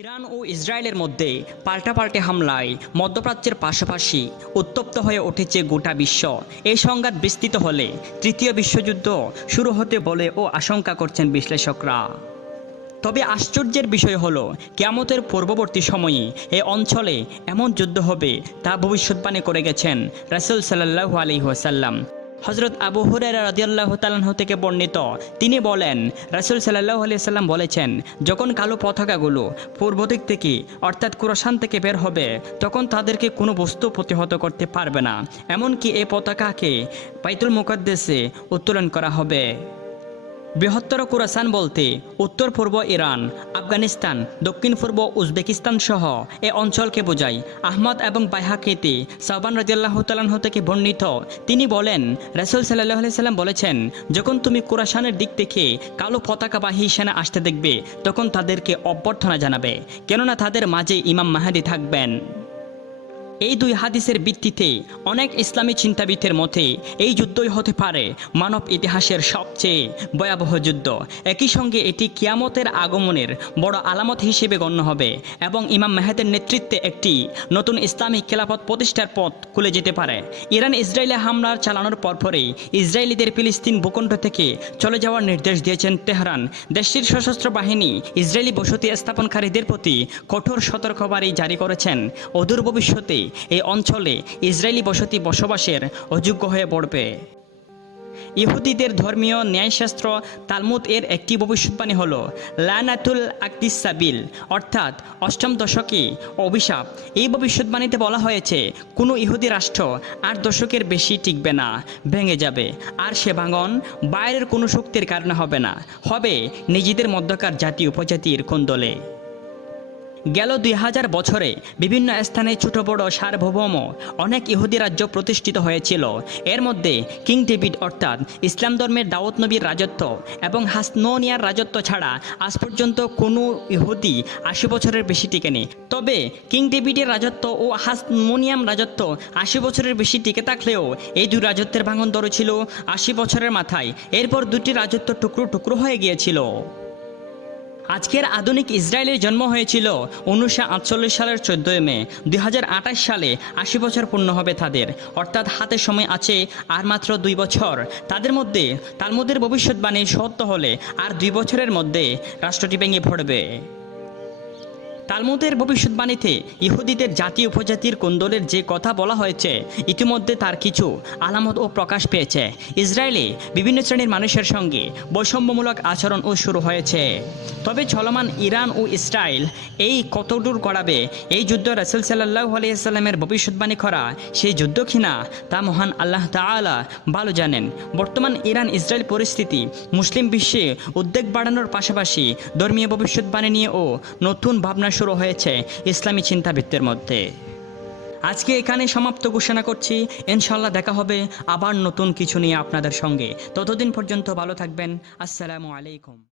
Iran ও ইসরায়েলের মধ্যে পাল্টাপাল্টে হামলায় মধ্যপ্রাচ্যের পাশাপাশি উত্তপ্ত হয়ে উঠেছে গোটা বিশ্ব। এই সংঘাত বিস্তৃত হলে তৃতীয় বিশ্বযুদ্ধ শুরু হতে বলে ও আশঙ্কা করছেন বিশ্লেষকরা। তবে আশ্চর্যের বিষয় হলো, কেয়ামতের পূর্ববর্তী সময়ে এ অঞ্চলে এমন যুদ্ধ হবে তা ভবিষ্যৎবাণী করে গেছেন রাসুল সাল্লাহু আলি ওয়াসাল্লাম। হজরত আবু হুরেরা রাদিয়াল্লাহু তালাহ থেকে বর্ণিত। তিনি বলেন, রাসুল সাল্লাহ আলি সাল্লাম বলেছেন, যখন কালো পতাকাগুলো পূর্ব দিক থেকে, অর্থাৎ কুরসান থেকে বের হবে, তখন তাদেরকে কোনো বস্তু প্রতিহত করতে পারবে না। এমনকি এই পতাকাকে পাইতুল মুকদ্দেশে উত্তোলন করা হবে। বৃহত্তর কুরাসান বলতে উত্তর পূর্ব ইরান, আফগানিস্তান, দক্ষিণ পূর্ব উজবেকিস্তান সহ এ অঞ্চলকে বোঝায়। আহমদ এবং বাইহাকিতে সাহবান রাজিয়াল্লাহ তালাহ থেকে বর্ণিত। তিনি বলেন, রাসুল সাল্লাহ সাল্লাম বলেছেন, যখন তুমি কুরাসানের দিক থেকে কালো পতাকাবাহী সেনা আসতে দেখবে, তখন তাদেরকে অভ্যর্থনা জানাবে। কেননা তাদের মাঝে ইমাম মাহাদি থাকবেন। এই দুই হাদিসের ভিত্তিতে অনেক ইসলামী চিন্তাবিদের মতে এই যুদ্ধই হতে পারে মানব ইতিহাসের সবচেয়ে ভয়াবহ যুদ্ধ। একই সঙ্গে এটি কিয়ামতের আগমনের বড় আলামত হিসেবে গণ্য হবে এবং ইমাম মেহেদের নেতৃত্বে একটি নতুন ইসলামিক খেলাফত প্রতিষ্ঠার পথ খুলে যেতে পারে। ইরান ইসরায়েলে হামলার চালানোর পরপরই ইসরায়েলিদের ফিলিস্তিন ভূখণ্ড থেকে চলে যাওয়ার নির্দেশ দিয়েছেন তেহরান। দেশটির সশস্ত্র বাহিনী ইসরায়েলি বসতি স্থাপনকারীদের প্রতি কঠোর সতর্কবাণী জারি করেছেন। অদূর ভবিষ্যতে এই অঞ্চলে ইসরায়েলি বসতি বসবাসের অযোগ্য হয়ে পড়বে। ইহুদিদের ধর্মীয় ন্যায়শাস্ত্র তালমুদ এর একটি ভবিষ্যৎবাণী হল লানাতুল আকদিসাবিল অর্থাৎ অষ্টম দশকে অভিশাপ। এই ভবিষ্যৎবাণীতে বলা হয়েছে, কোনো ইহুদি রাষ্ট্র আট দশকের বেশি টিকবে না, ভেঙে যাবে। আর সে ভাঙন বাইরের কোনো শক্তির কারণে হবে না, হবে নিজেদের মধ্যকার জাতি উপজাতির কোন্দলে। গেল দুই হাজার বছরে বিভিন্ন স্থানে ছোট বড় সার্বভৌম অনেক ইহুদি রাজ্য প্রতিষ্ঠিত হয়েছিল। এর মধ্যে কিং ডেভিড অর্থাৎ ইসলাম ধর্মের দাউদ নবীর রাজত্ব এবং হাসনোনিয়ার রাজত্ব ছাড়া আজ পর্যন্ত কোনো ইহুদি আশি বছরের বেশি টিকেনি। তবে কিং ডেভিডের রাজত্ব ও হাসমোনিয়াম রাজত্ব আশি বছরের বেশি টিকে থাকলেও এই দুই রাজত্বের ভাঙন দর ছিল আশি বছরের মাথায়। এরপর দুটি রাজত্ব টুকরো টুকরো হয়ে গিয়েছিল। আজকের আধুনিক ইসরায়েলের জন্ম হয়েছিল উনিশশো আটচল্লিশ সালের চোদ্দোই মে দু হাজার আঠাশ সালে আশি বছর পূর্ণ হবে তাদের। অর্থাৎ হাতে সময় আছে আর মাত্র দুই বছর। তাদের মধ্যে তালমুদের ভবিষ্যৎবাণী সত্য হলে আর দুই বছরের মধ্যে রাষ্ট্রটি ভেঙে পড়বে। তালমুদের ভবিষ্যৎবাণীতে ইহুদিদের জাতি উপজাতির কোন্দলের যে কথা বলা হয়েছে, ইতিমধ্যে তার কিছু আলামত ও প্রকাশ পেয়েছে। ইসরায়েলে বিভিন্ন শ্রেণির মানুষের সঙ্গে বৈষম্যমূলক আচরণও শুরু হয়েছে। তবে চলমান ইরান ও ইসরায়েল এই কতদূর করাবে এই যুদ্ধ রাসুল সাল্লাহ আলিয়াল্লামের ভবিষ্যৎবাণী করা সেই যুদ্ধ কিনা, তা মহান আল্লাহ তাআলা ভালো জানেন। বর্তমান ইরান ইসরায়েল পরিস্থিতি মুসলিম বিশ্বে উদ্বেগ বাড়ানোর পাশাপাশি ধর্মীয় ভবিষ্যৎবাণী নিয়েও নতুন ভাবনা শুরু হয়েছে ইসলামী চিন্তাবৃত্তের মধ্যে। আজকে এখানে সমাপ্ত ঘোষণা করছি। ইনশাল্লাহ দেখা হবে আবার নতুন কিছু নিয়ে আপনাদের সঙ্গে। ততদিন পর্যন্ত ভালো থাকবেন। আসসালামু আলাইকুম।